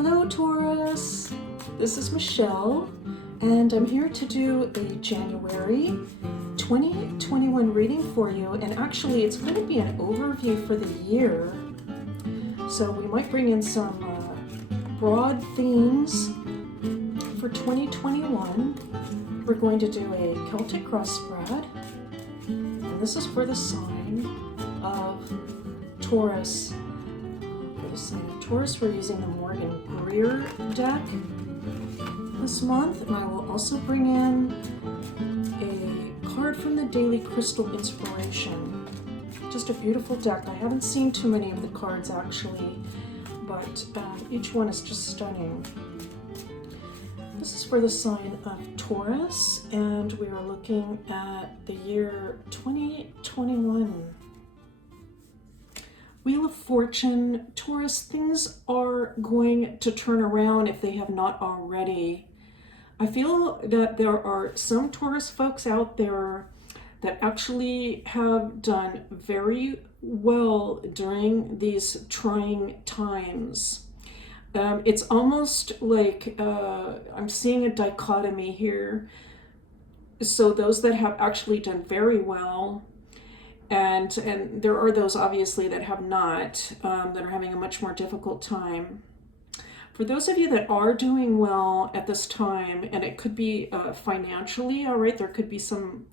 Hello Taurus, this is Michelle and I'm here to do a January 2021 reading for you, and actually it's going to be an overview for the year, so we might bring in some broad themes for 2021. We're going to do a Celtic cross spread, and this is for the sign of Taurus. For the sign of Taurus, we're using the Morgan Greer deck this month, and I will also bring in a card from the Daily Crystal Inspiration. Just a beautiful deck. I haven't seen too many of the cards actually, but each one is just stunning. This is for the sign of Taurus, and we are looking at the year 2021. Wheel of Fortune, Taurus, things are going to turn around if they have not already. I feel that there are some Taurus folks out there that actually have done very well during these trying times. It's almost like I'm seeing a dichotomy here. So those that have actually done very well, and there are those obviously that have not, that are having a much more difficult time. For those of you that are doing well at this time, and it could be financially, all right, there could be some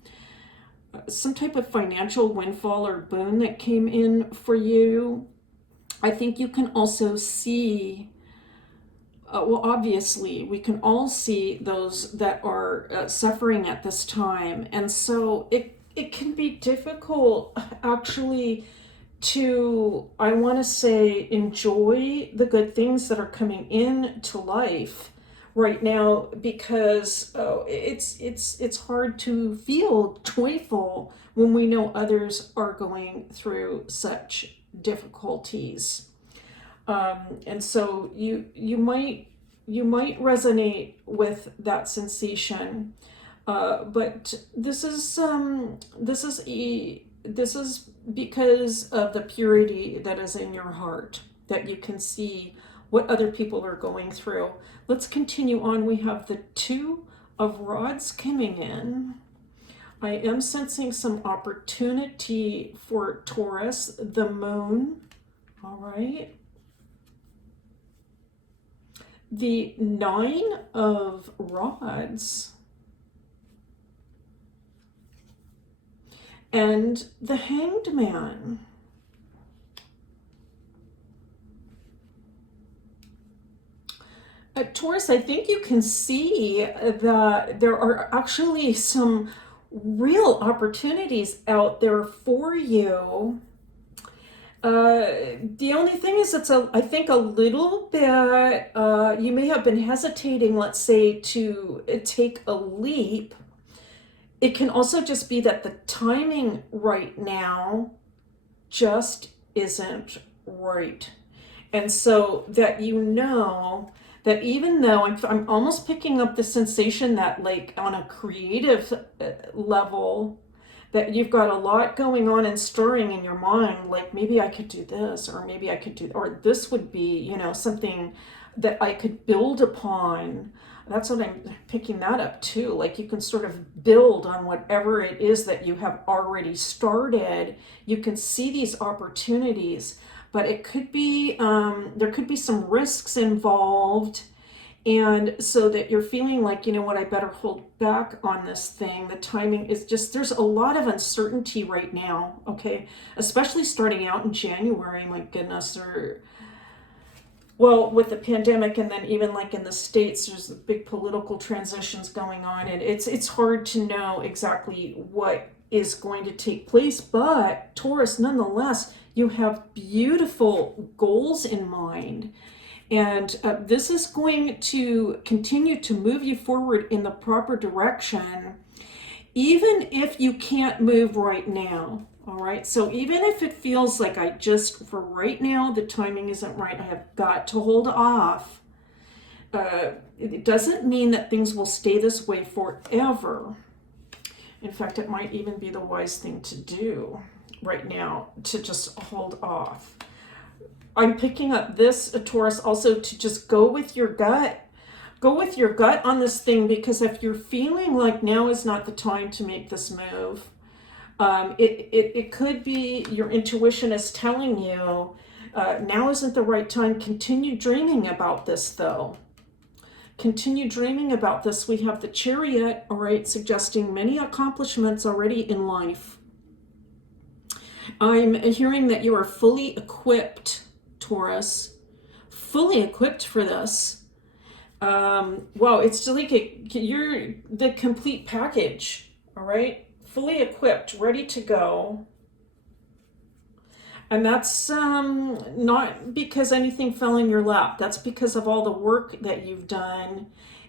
type of financial windfall or boon that came in for you. I think you can also see, well, obviously, we can all see those that are suffering at this time. And so it can be difficult, actually, to, I want to say, enjoy the good things that are coming into life right now, because it's hard to feel joyful when we know others are going through such difficulties. And so you might resonate with that sensation, but this is because of the purity that is in your heart, that you can see what other people are going through. Let's continue on. We have the Two of Rods coming in. I am sensing some opportunity for Taurus, the Moon. All right. The Nine of Rods and the Hanged Man. Taurus, I think you can see that there are actually some real opportunities out there for you. The only thing is, I think a little bit, you may have been hesitating, let's say, to take a leap. It can also just be that the timing right now just isn't right. And so that that even though I'm almost picking up the sensation that, like, on a creative level, that you've got a lot going on and stirring in your mind, like maybe I could do this, or maybe I could do, or this would be, something that I could build upon. That's what I'm picking that up too. Like, you can sort of build on whatever it is that you have already started. You can see these opportunities, but it could be, there could be some risks involved. And so that you're feeling like, you know what, I better hold back on this thing. The timing is just, there's a lot of uncertainty right now, okay? Especially starting out in January, my goodness, well, with the pandemic, and then even like in the States, there's big political transitions going on, and it's hard to know exactly what is going to take place. But Taurus, nonetheless, you have beautiful goals in mind. And this is going to continue to move you forward in the proper direction, even if you can't move right now. All right. So even if it feels like for right now, the timing isn't right, I have got to hold off. It doesn't mean that things will stay this way forever. In fact, it might even be the wise thing to do right now, to just hold off. I'm picking up this, Taurus, also to just go with your gut. Go with your gut on this thing, because if you're feeling like now is not the time to make this move, it could be your intuition is telling you now isn't the right time. Continue dreaming about this, though. Continue dreaming about this. We have the Chariot, all right, suggesting many accomplishments already in life. I'm hearing that you are fully equipped, Taurus, fully equipped for this. Wow, it's like you're the complete package, all right? Fully equipped, ready to go. And that's not because anything fell in your lap. That's because of all the work that you've done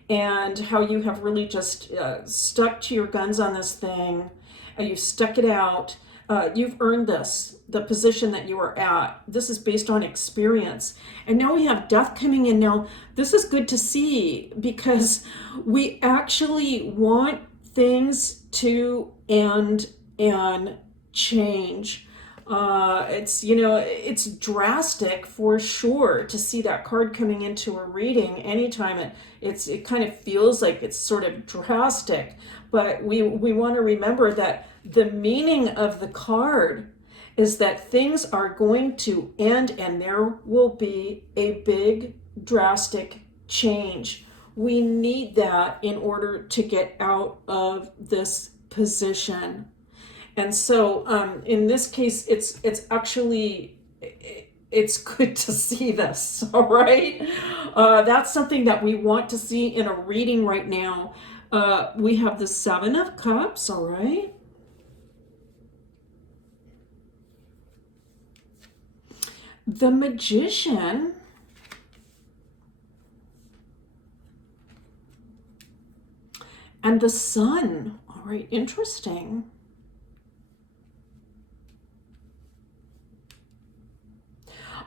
and how you have really just stuck to your guns on this thing. You've stuck it out. You've earned this, the position that you are at. This is based on experience. And now we have death coming in. Now, this is good to see because we actually want things to end and change. It's drastic for sure to see that card coming into a reading anytime it kind of feels like it's sort of drastic, but we want to remember that the meaning of the card is that things are going to end and there will be a big drastic change. We need that in order to get out of this position. And so in this case, it's actually, it's good to see this, all right? That's something that we want to see in a reading right now. We have the Seven of Cups, all right? The Magician. And the Sun, all right, interesting.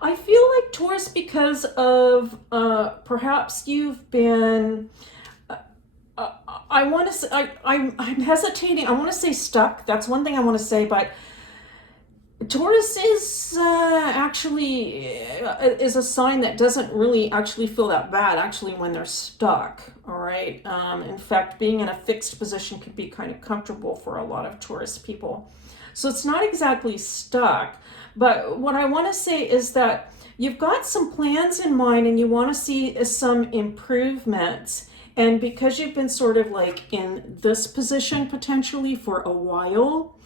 I feel like Taurus, because of perhaps you've been, I want to say, I'm hesitating. I want to say stuck. That's one thing I want to say, but Taurus is actually is a sign that doesn't really actually feel that bad actually when they're stuck, all right? In fact, being in a fixed position could be kind of comfortable for a lot of Taurus people. So it's not exactly stuck. But what I want to say is that you've got some plans in mind and you want to see some improvements. And because you've been sort of like in this position potentially for a while,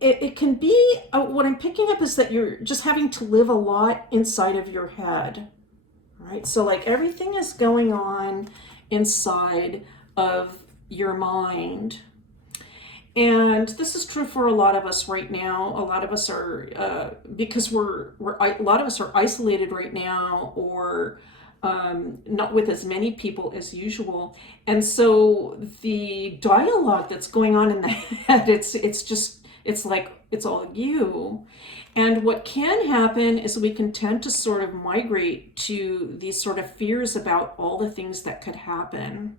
it can be, what I'm picking up is that you're just having to live a lot inside of your head. All right, so like everything is going on inside of your mind. And this is true for a lot of us right now. A lot of us are, because a lot of us are isolated right now, or not with as many people as usual. And so the dialogue that's going on in the head, it's like, it's all you. And what can happen is we can tend to sort of migrate to these sort of fears about all the things that could happen.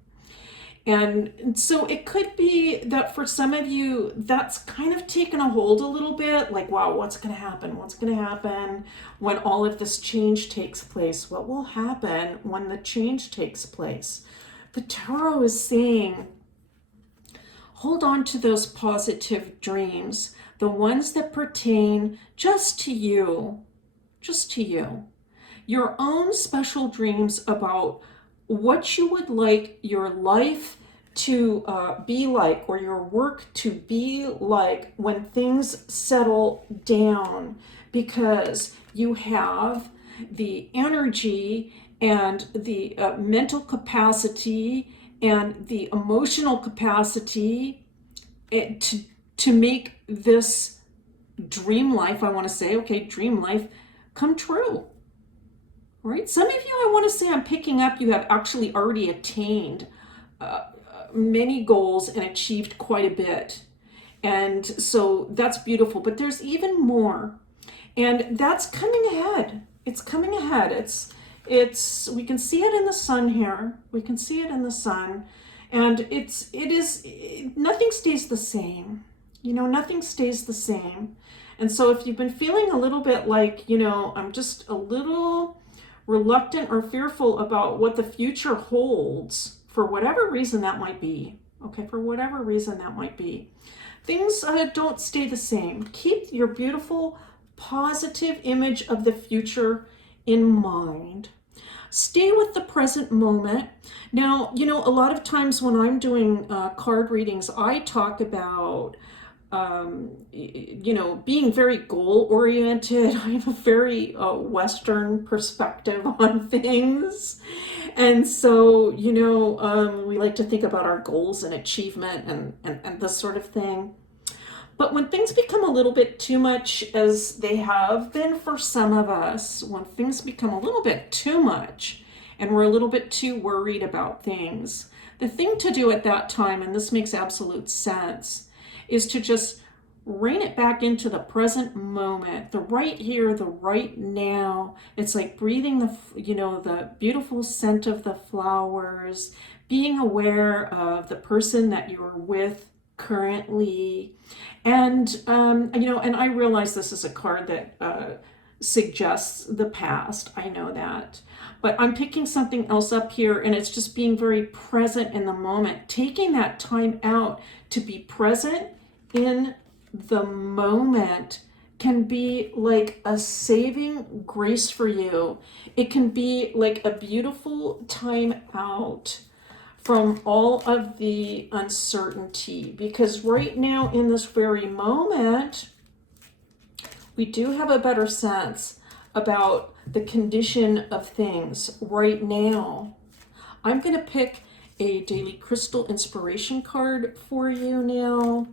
And so it could be that for some of you, that's kind of taken a hold a little bit, like, wow, what's going to happen? What's going to happen when all of this change takes place? What will happen when the change takes place? The tarot is saying, hold on to those positive dreams, the ones that pertain just to you, your own special dreams about what you would like your life to be like, or your work to be like when things settle down, because you have the energy and the mental capacity and the emotional capacity to make this dream life, I want to say, okay, dream life, come true. Right? Some of you, I want to say, I'm picking up, you have actually already attained many goals and achieved quite a bit. And so that's beautiful, but there's even more. And that's coming ahead. It's coming ahead. We can see it in the sun here. We can see it in the sun. And nothing stays the same. Nothing stays the same. And so if you've been feeling a little bit like, I'm just a little reluctant or fearful about what the future holds, for whatever reason that might be, okay, for whatever reason that might be, things don't stay the same. Keep your beautiful, positive image of the future in mind. Stay with the present moment. Now, a lot of times when I'm doing card readings, I talk about, being very goal oriented. I have a very Western perspective on things. And so, we like to think about our goals and achievement and this sort of thing. But when things become a little bit too much, as they have been for some of us, when things become a little bit too much and we're a little bit too worried about things, the thing to do at that time, and this makes absolute sense, is to just rein it back into the present moment, the right here, the right now. It's like breathing the beautiful scent of the flowers, being aware of the person that you're with currently. And, and I realize this is a card that suggests the past. I know that. But I'm picking something else up here, and it's just being very present in the moment, taking that time out to be present in the moment can be like a saving grace for you. It can be like a beautiful time out from all of the uncertainty, because right now in this very moment, we do have a better sense about the condition of things right now. I'm going to pick a daily crystal inspiration card for you now.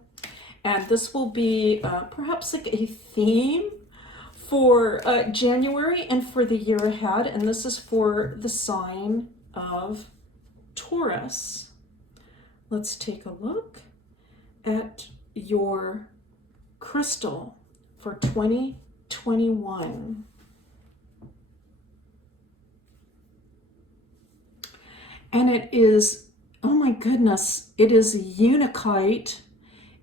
And this will be perhaps like a theme for January and for the year ahead. And this is for the sign of Taurus. Let's take a look at your crystal for 2021. And it is, oh my goodness, it is Unikite.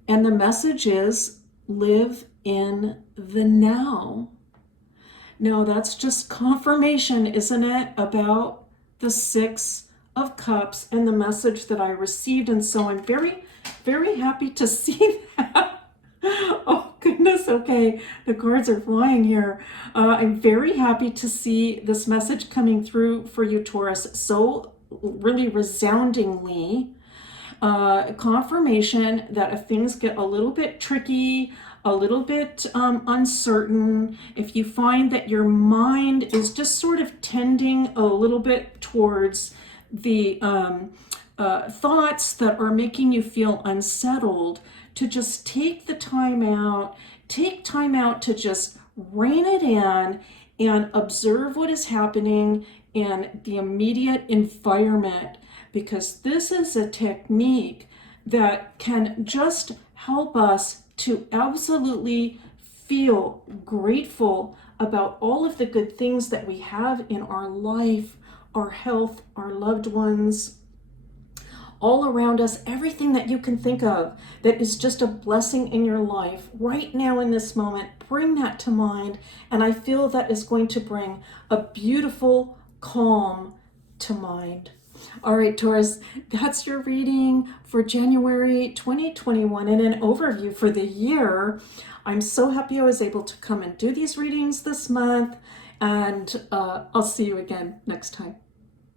And the message is live in the now. Now that's just confirmation, isn't it, about the Six of Cups and the message that I received. And so I'm very, very happy to see that. Oh goodness, okay, the cards are flying here. I'm very happy to see this message coming through for you, Taurus, so really resoundingly. Confirmation that if things get a little bit tricky, a little bit uncertain, if you find that your mind is just sort of tending a little bit towards the thoughts that are making you feel unsettled, to just take time out to just rein it in and observe what is happening in the immediate environment. Because this is a technique that can just help us to absolutely feel grateful about all of the good things that we have in our life, our health, our loved ones, all around us, everything that you can think of that is just a blessing in your life right now in this moment. Bring that to mind, and I feel that is going to bring a beautiful calm to mind. All right, Taurus, that's your reading for January 2021 and an overview for the year. I'm so happy I was able to come and do these readings this month, and I'll see you again next time.